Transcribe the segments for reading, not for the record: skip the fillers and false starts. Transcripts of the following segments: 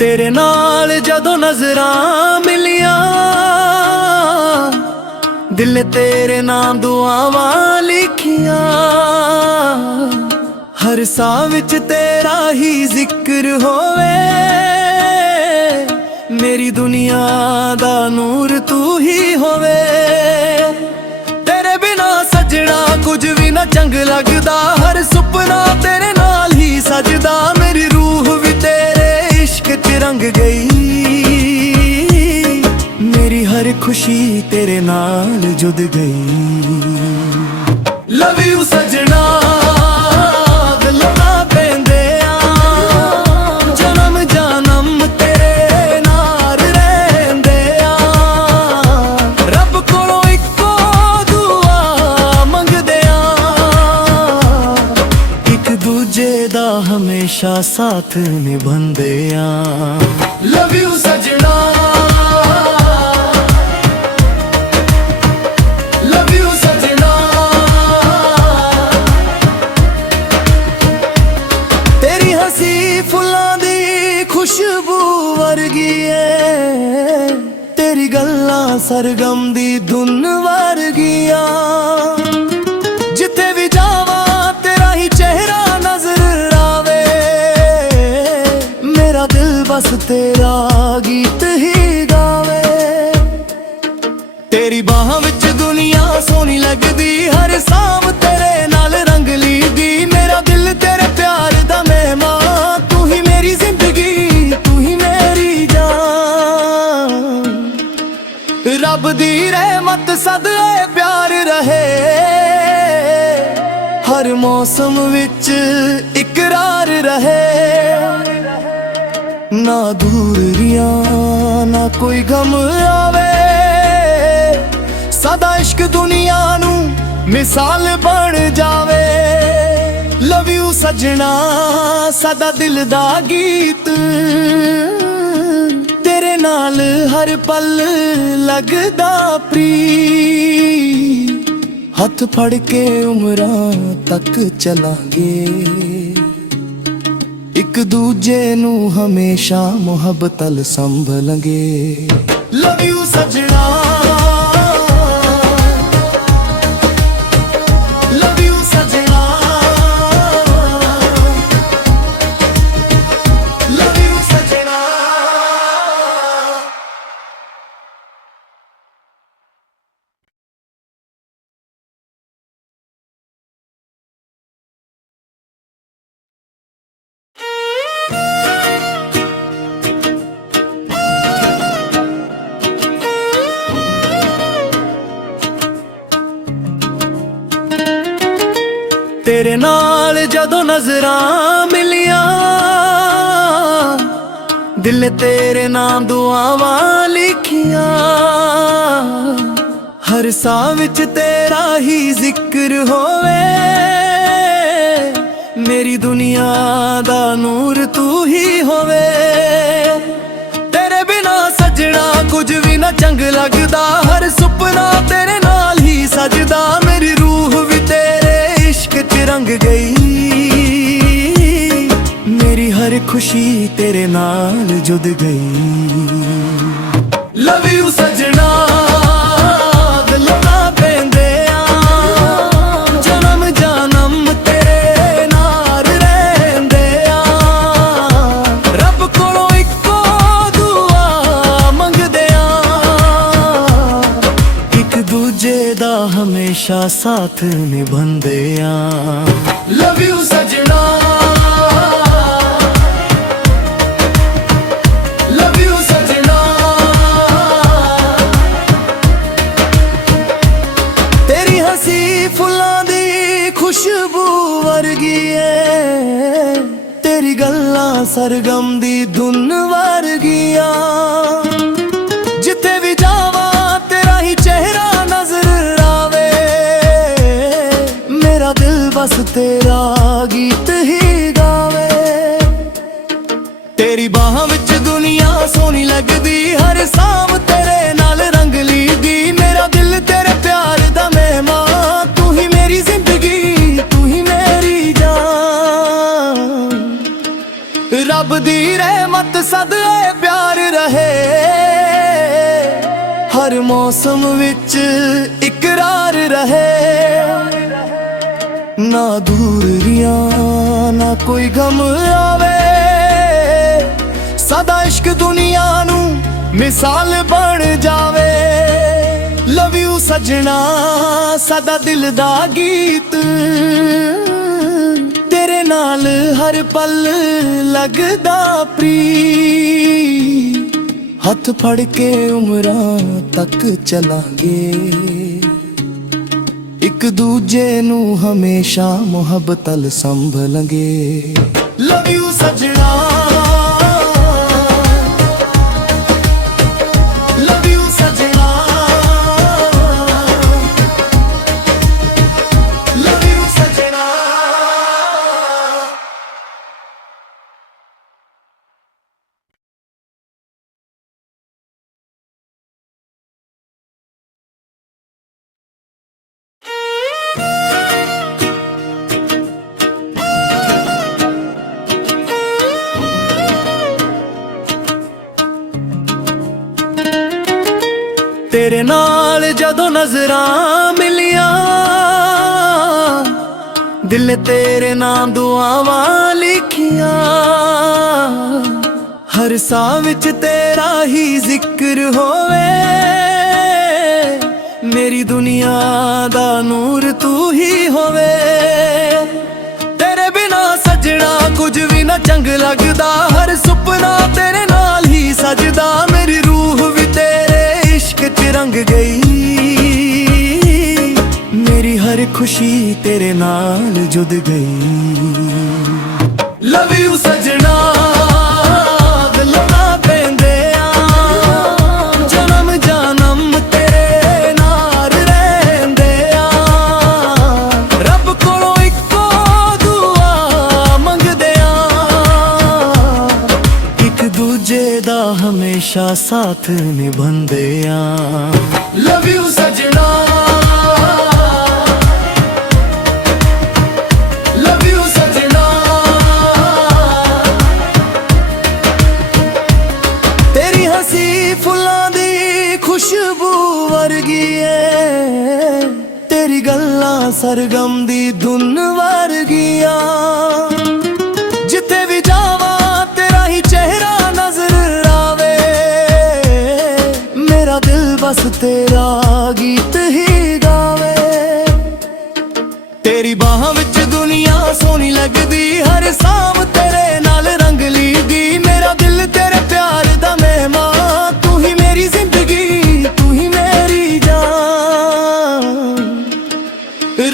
तेरे नाल जदों नजरां मिलियां, दिल ने तेरे नाम दुआवां लिखियां। हर साह विच तेरा ही जिक्र होवे, मेरी दुनिया दा नूर तू ही होवे। तेरे बिना सजना कुछ भी ना चंग लगदा, हर सुपना तेरे नाल ही सजदा। मेरी रूह भी तेरे इश्क च रंग गई, मेरी हर खुशी तेरे नाल जुद गई। लव यू सजना दिलों ना पैंदे आ, जन्म जन्म तेरे नाल रहिंदे आ। रब कोलों इक्को दुआ मंगदे आ, एक दूजे दा हमेशा साथ निभांदे आ। लव यू सजना, लव यू सजना। तेरी हंसी फुल्लां दी खुशबू वर्गी है, तेरी गल्लां सरगम दी धुन वर्गियां। जिथे भी जावां तेरा ही चेहरा नजर आवे, मेरा दिल बस तेरा गीत ही गावे। तेरी बाहां विच दुनिया सोहनी लगदी, हर सांव तेरे नाल रंगली दी। मेरा दिल तेरे प्यार दा मेहमान, तू ही मेरी जिंदगी तू ही मेरी जान। रब दी रहमत सदके प्यार रहे, हर मौसम विच इकरार रहे। ना दूरियां ना कोई गम आवे, सदा इश्क दुनिया नू मिसाल बन जावे। लव यू सजना सदा दिल दा गीत, तेरे नाल हर पल लगदा प्रीत। हथ फड़ के उमरां तक चलांगे, एक दूजे नू हमेशा मुहब्बत नाल संभलांगे। लव यू सजना, लव यू सजना, लव यू सजना। तेरे नाल जदों नजरां मिलियां, दिल ने तेरे नाम दुआवां लिखियां। हर साह विच तेरा ही जिक्र होवे, मेरी दुनिया दा नूर तू ही होवे। तेरे बिना सजना कुछ भी ना चंग लगदा, हर सुपना तेरे नाल ही सजदा। मेरी रूह भी तेरे इश्क च रंग गई, मेरी हर खुशी तेरे नाल जुद गई। लव यू सजना दिलों ना पैंदे आ, जन्म जन्म तेरे नाल रहिंदे आ। रब कोलों इक्को दुआ मंगदे आ, एक दूजे दा हमेशा साथ निभांदे आ। लव यू सजना, लव यू सजना। तेरी हंसी फुल्लां दी खुशबू वर्गी है, तेरी गल्लां सरगम दी धुन वर्गियां। जिथे भी जावां तेरा ही चेहरा नजर आवे, मेरा दिल बस तेरा गीत ही गावे। तेरी बाहां विच दुनिया सोहनी लगदी, हर सांव तेरे नाल रंगली दी। मेरा दिल तेरे प्यार दा मेहमान, तू ही मेरी जिंदगी तू ही मेरी जान। ਰੱਬ ਦੀ ਰਹਿਮਤ ਸਦਕੇ ਪਿਆਰ ਰਹੇ, ਹਰ ਮੌਸਮ ਵਿੱਚ ਇਕਰਾਰ ਰਹੇ। ਨਾ ਦੂਰੀਆਂ ਨਾ ਕੋਈ ਗਮ ਆਵੇ, ਸਦਾ ਇਸ਼ਕ ਦੁਨੀਆ ਨੂੰ ਮਿਸਾਲ ਬਣ ਜਾਵੇ। ਲਵ ਯੂ ਸਜਣਾ ਸਦਾ ਦਿਲ ਦਾ ਗੀਤ, ਤੇਰੇ ਨਾਲ ਹਰ ਪਲ ਲੱਗਦਾ ਪ੍ਰੀਤ। ਹੱਥ ਫੜ ਕੇ ਉਮਰਾਂ ਤੱਕ ਚਲਾਂਗੇ, ਇੱਕ ਦੂਜੇ ਨੂੰ ਹਮੇਸ਼ਾ ਮੁਹੱਬਤ ਨਾਲ ਸੰਭਲਾਂਗੇ। ਲਵ ਯੂ ਸਜਣਾ, ਲਵ ਯੂ ਸਜਣਾ, ਲਵ ਯੂ ਸਜਣਾ। ਤੇਰੇ ਨਾਲ ਜਦੋਂ ਨਜ਼ਰਾਂ ਮਿਲੀਆਂ, ਦਿਲ ਤੇਰੇ ਨਾਮ ਦੁਆਵਾਂ ਲਿਖੀਆਂ। ਹਰ ਸਾਹ ਵਿੱਚ ਤੇਰਾ ਹੀ ਜ਼ਿਕਰ ਹੋਵੇ, ਮੇਰੀ ਦੁਨੀਆ ਦਾ ਨੂਰ ਤੂੰ ਹੀ ਹੋਵੇ। ਤੇਰੇ ਬਿਨਾ ਸਜਣਾ ਕੁਝ ਵੀ ਨਾ ਚੰਗ ਲੱਗਦਾ, ਹਰ ਸੁਪਨਾ ਤੇਰੇ ਨਾਲ ਹੀ ਸਜਦਾ। ਮੇਰੀ ਰੂਹ ਵੀ ਤੇਰੇ ਇਸ਼ਕ 'ਚ ਰੰਗ ਗਈ, ਮੇਰੀ ਹਰ ਖੁਸ਼ੀ ਤੇਰੇ ਨਾਲ ਜੁੜ ਗਈ। ਲਵ ਯੂ ਸਜਣਾ ਦਿਲੋਂ ਨਾ ਪੈਂਦੇ ਆ, ਜਨਮ ਜਨਮ ਤੇਰੇ ਨਾਲ ਰਹਿੰਦੇ ਆ। ਰੱਬ ਕੋਲੋਂ ਇੱਕੋ ਦੁਆ ਮੰਗਦੇ ਆ, ਇੱਕ ਦੂਜੇ ਦਾ ਹਮੇਸ਼ਾ ਸਾਥ ਨਿਭਾਉਂਦੇ ਆ। ਲਵ ਯੂ ਸਜਣਾ, ਲਵ ਯੂ ਸਜਣਾ। ਤੇਰੀ ਹੱਸੀ ਫੁੱਲਾਂ ਦੀ ਖੁਸ਼ਬੂ ਵਰਗੀ ਏ, ਤੇਰੀ ਗੱਲਾਂ ਸਰਗਮ ਦੀ ਧੁਨ ਵਰਗੀਆਂ। ਜਿੱਥੇ ਵੀ ਜਾਵਾਂ ਤੇਰਾ ਹੀ ਚਿਹਰਾ ਨਜ਼ਰ ਆਵੇ, ਮੇਰਾ ਦਿਲ ਬਸ ਤੇਰਾ ਗੀਤ ਹੀ ਗਾਵੇ। ਤੇਰੀ ਬਾਹਾਂ ਵਿੱਚ ਦੁਨੀਆ ਸੋਹਣੀ ਲੱਗਦੀ, ਹਰ ਸ਼ਾਮ ਤੇਰੇ ਨਾਲ ਰੰਗ ਲੀਦੀ। ਮੇਰਾ ਦਿਲ ਤੇਰੇ ਪਿਆਰ ਦਾ ਮਹਿਮਾਨ, ਤੂੰ ਹੀ ਮੇਰੀ ਜ਼ਿੰਦਗੀ, ਤੂੰ ਹੀ ਮੇਰੀ ਜਾਨ।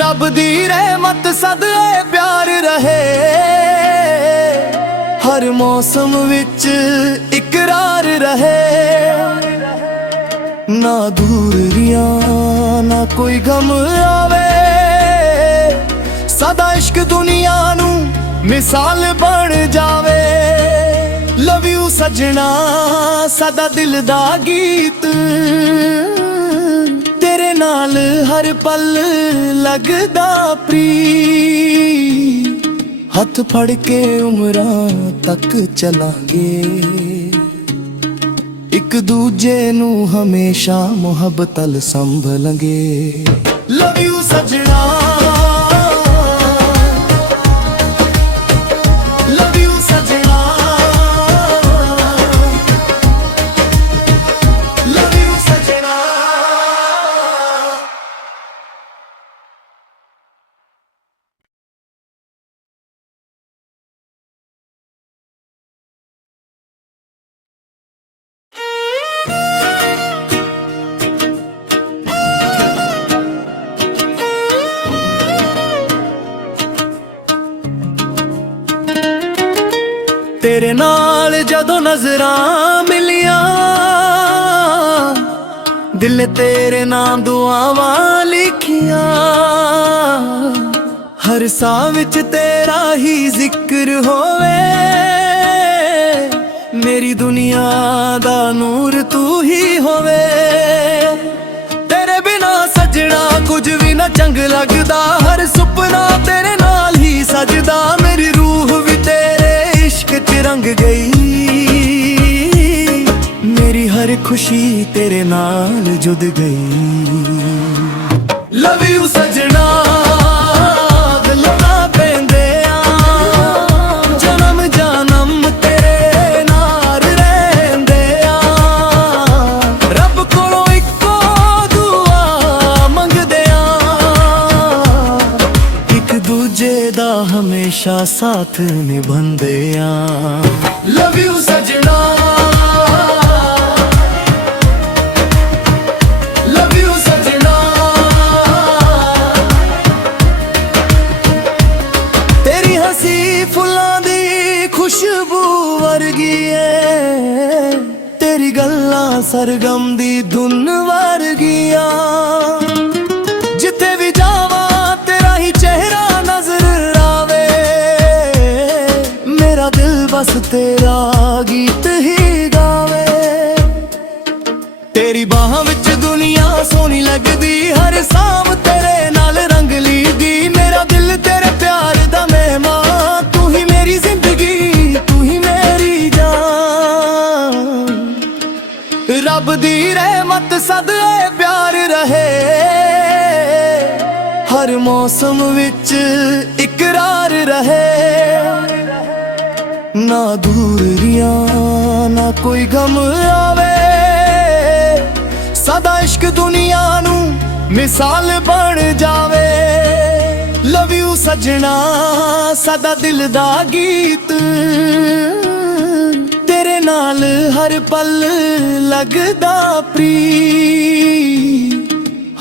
ਰੱਬ ਦੀ ਰਹਿਮਤ ਸਦਕੇ ਪਿਆਰ ਰਹੇ, ਹਰ ਮੌਸਮ ਵਿੱਚ ਇਕਰਾਰ ਰਹੇ। ਨਾ ਦੂਰੀਆਂ ਨਾ ਕੋਈ ਗਮ ਆਵੇ, ਸਦਾ ਇਸ਼ਕ ਦੁਨੀਆ ਨੂੰ ਮਿਸਾਲ ਬਣ ਜਾਵੇ। ਲਵ ਯੂ ਸਜਣਾ ਸਦਾ ਦਿਲ ਦਾ ਗੀਤ, ਤੇਰੇ ਨਾਲ ਹਰ ਪਲ ਲੱਗਦਾ ਪ੍ਰੀਤ। ਹੱਥ ਫੜ ਕੇ ਉਮਰਾਂ ਤੱਕ ਚਲਾਂਗੇ, ਇੱਕ ਦੂਜੇ ਨੂੰ ਹਮੇਸ਼ਾ ਮੁਹੱਬਤ ਨਾਲ ਸੰਭਲਾਂਗੇ। ਲਵ ਯੂ ਸਜਣਾ, ਲਵ ਯੂ ਸਜਣਾ, ਲਵ ਯੂ ਸਜਣਾ। ਤੇਰੇ ਨਾਲ ਜਦੋਂ ਨਜ਼ਰਾਂ ਮਿਲੀਆਂ, ਦਿਲ ਤੇਰੇ ਨਾਮ ਦੁਆਵਾਂ ਲਿਖੀਆਂ। ਹਰ ਸਾਹ ਵਿੱਚ ਤੇਰਾ ਹੀ ਜ਼ਿਕਰ ਹੋਵੇ, ਮੇਰੀ ਦੁਨੀਆ ਦਾ ਨੂਰ ਤੂੰ ਹੀ ਹੋਵੇ। ਤੇਰੇ ਬਿਨਾ ਸਜਣਾ ਕੁਝ ਵੀ ਨਾ ਚੰਗ ਲੱਗਦਾ, ਹਰ ਸੁਪਨਾ ਤੇਰੇ ਨਾਲ ਹੀ ਸਜਦਾ। ਮੇਰੀ ਰੂਹ ਵੀ ਤੇਰੇ ਇਸ਼ਕ 'ਚ ਰੰਗ गई, मेरी हर खुशी तेरे नाल जुड़ गई। लव यू सजना दिलों ना पैंदे आ, जन्म जन्म तेरे नाल रहंदे आ। रब कोलों इक्को दुआ मंगदे आ, एक दूजे दा हमेशा साथ निभंदे आ। लव यू सजना, लव यू सजना। तेरी हंसी फुल्लां दी खुशबू वर्गी है, तेरी गल्लां सरगम दी धुन वर्गियां। जिथे भी जावा तेरा ही चेहरा नजर आवे, मेरा दिल बस तेरा गीत ही गावे। तेरी बाहां विच दुनिया सोहनी लगदी, हर शाम तेरे नाल रंगली दी। मेरा दिल तेरे प्यार दा मेहमान, तू ही मेरी जिंदगी, तू ही मेरी जान। रब दी रहमत सदे प्यार रहे, हर मौसम विच इकरार रहे। ना दूरियां ना कोई गम आवे, सदा इश्क दुनिया नू मिसाल बन जावे। लव यू सजना सदा दिल दा गीत, तेरे नाल हर पल लगदा प्रीत।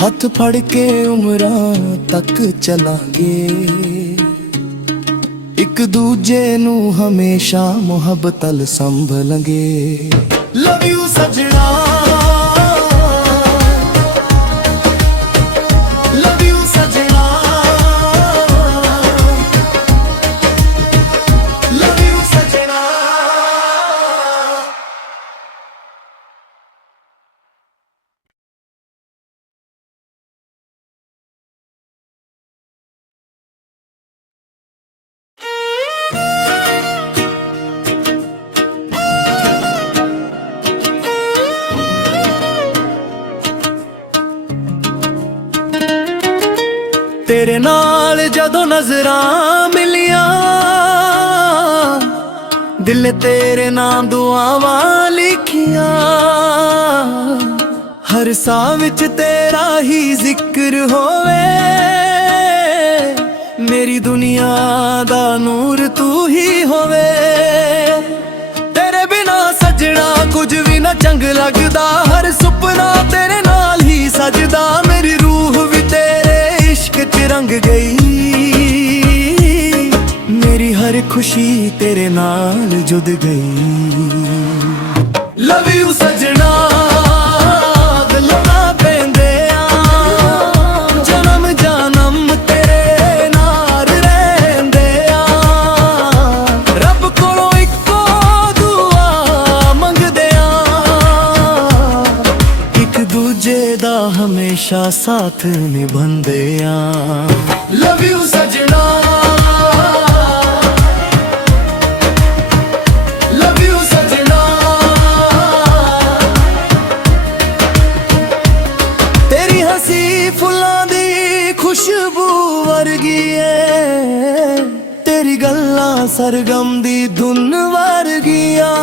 हथ फड़ के उमरां तक चलांगे, एक दूजे नू हमेशा मुहब्बत अल संभलांगे। लव यू सजना, लव यू सजना, लव यू सजना। तेरे नाल जदों नजरां मिलियां, दिल ने तेरे नाम दुआवां लिखियां। हर साह विच तेरा ही जिक्र होवे, मेरी दुनिया दा नूर तू ही होवे। तेरे बिना सजना कुछ भी ना चंग लगदा, हर सुपना तेरे नाल ही सजदा। मेरी रूह भी तेरे इश्क च रंग गई, मेरी हर खुशी तेरे नाल जुड़ गई। लव यू सजना दिलों ना पैंदे आ, जन्म जन्म तेरे नाल रहंदे आ। रब कोलों इक्को दुआ मंगदे आ, एक दूजे दा हमेशा साथ निभंदे आ। लव यू सजना, लव यू सजना। तेरी हंसी फुल्लां दी खुशबू वर्गी है, तेरी गल्लां सरगम दी धुन वर्गियां।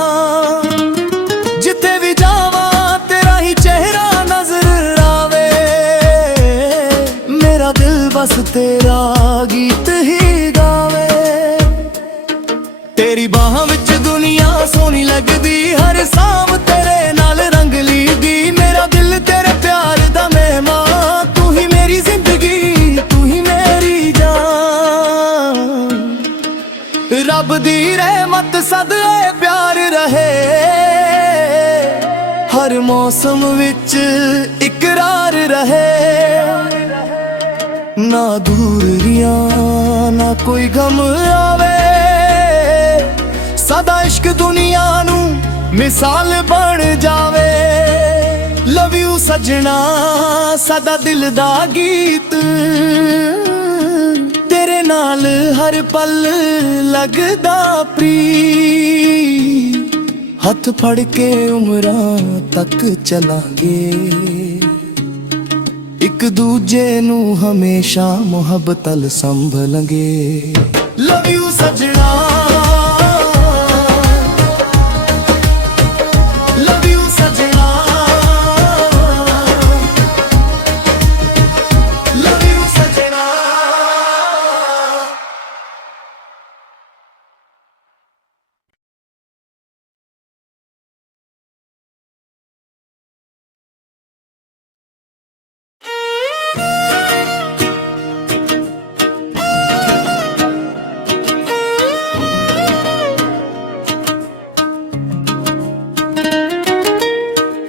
जिथे भी जावा तेरा ही चेहरा नजर आवे, मेरा दिल बस तेरा गीत ही गावे। तेरी बाहां विच दुनिया सोहनी लगदी, हर शाम तेरे नाल रंगली दी। मेरा दिल तेरे प्यार दा मेहमान, तू ही मेरी जिंदगी, तू ही मेरी जान। रब दी रहमत सदे प्यार रहे, हर मौसम विच इकरार रहे। ना दूरियां ना कोई गम आवे, सदा इश्क दुनिया नू मिसाल बन जावे। लव यू सजना सदा दिल दा गीत, तेरे ਤੇਰੇ ਨਾਲ ਹਰ ਪਲ ਲੱਗਦਾ ਪ੍ਰੀ ਹੱਥ ਫੜ ਕੇ ਉਮਰਾਂ ਤੱਕ ਚਲਾਂਗੇ ਇੱਕ ਦੂਜੇ ਨੂੰ ਹਮੇਸ਼ਾ ਮੁਹੱਬਤ ਨਾਲ ਸੰਭਲਾਂਗੇ ਲਵ ਯੂ ਸਜਣਾ ਲਵ ਯੂ ਸਜਣਾ ਲਵ ਯੂ ਸਜਣਾ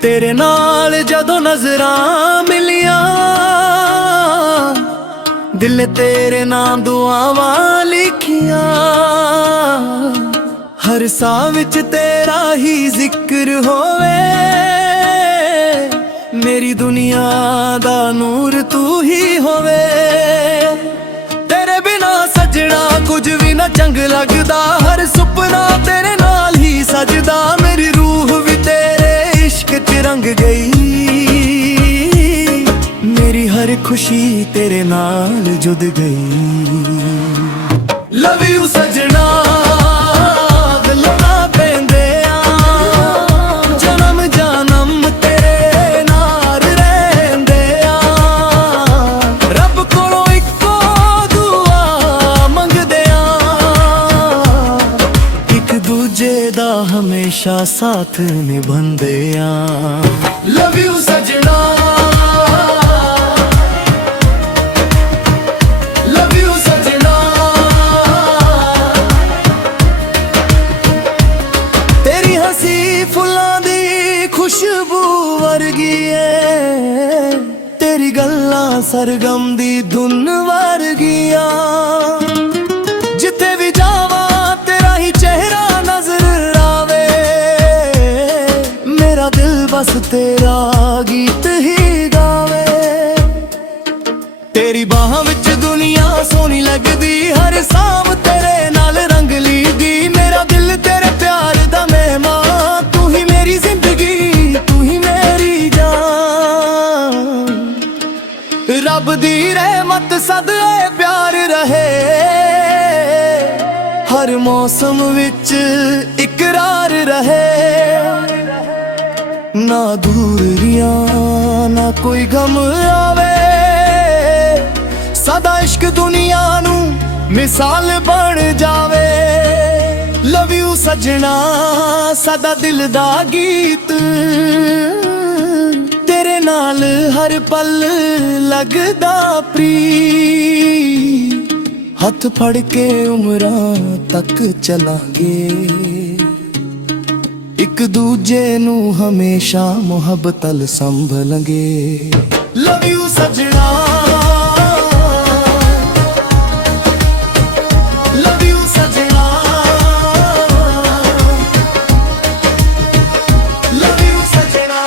ਤੇਰੇ ਨਾਲ ਜਦੋਂ ਨਜ਼ਰਾਂ ਮਿਲੀਆਂ ਦਿਲ ਤੇਰੇ ਨਾਮ ਦੁਆਵਾਂ ਲਿਖੀਆਂ ਹਰ ਸਾਹ ਵਿੱਚ ਤੇਰਾ ਹੀ ਜ਼ਿਕਰ ਹੋਵੇ ਮੇਰੀ ਦੁਨੀਆ ਦਾ ਨੂਰ ਤੂੰ ਹੀ ਹੋਵੇ ਤੇਰੇ ਬਿਨਾ ਸਜਣਾ ਕੁਝ ਵੀ ਨਾ ਚੰਗ ਲੱਗਦਾ ਹਰ ਸੁਪਨਾ ਤੇਰੇ ਨਾਲ ਹੀ ਸਜਦਾ ਮੇਰੀ ਰੂਹ ਵੀ ਤੇਰੇ इश्क च रंग गई मेरी हर खुशी तेरे नाल जुड़ गई लव यू सजना दिलों ना पेंदे जन्म जन्म तेरे नाल रहंदे रब कोलों इक्को दुआ मंगदे एक दूजे दा हमेशा साथ निभांदे लव यू सजना लव यू सजना तेरी हंसी फुल्लां दी खुशबू वर्गी है तेरी गल्लां सरगम दी धुन वर्गिया जिथे भी जावा तेरा ही चेहरा नजर आवे मेरा दिल बस तेरा गीत ही गावे तेरी बाहां विच दुनिया सोहनी लगदी हर सांव तेरे नाल रंगली दी मेरा दिल तेरे प्यार दा मेहमान तू ही मेरी जिंदगी तू ही मेरी जान रब दी रहमत सदके प्यार रहे हर मौसम विच इकरार रहे ना दूरियां ना कोई गम आवे सदा इश्क दुनिया नू मिसाल बन जावे लव यू सजना सदा दिल दा गीत तेरे नाल हर पल लगदा प्री हथ फड़ के उमरां तक चलांगे एक दूजे नू हमेशा मुहब्बत नाल संभलांगे लव यू सजना लव यू सजना लव यू सजना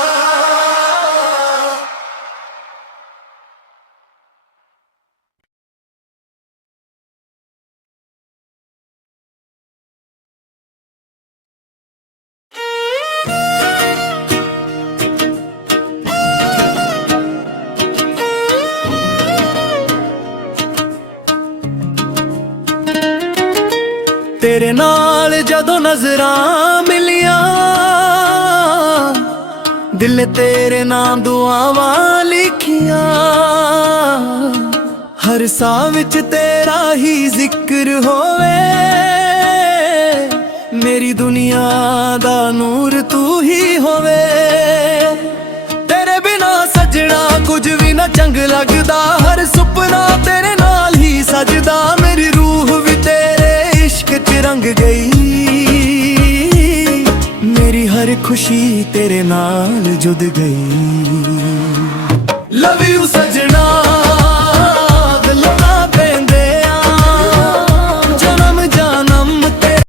तेरे नाल जदों नजरां मिलियां दिल तेरे नाम दुआवां लिखियां हर साह विच तेरा ही जिक्र होवे मेरी दुनिया दा नूर तू ही होवे तेरे बिना सजना कुछ भी ना चंग लगदा हर सुपना तेरे नाल ही सजदा मेरी रूह भी तेरे इश्क च रंग गई मेरी हर खुशी तेरे नाल जुड़ गई लव यू सजना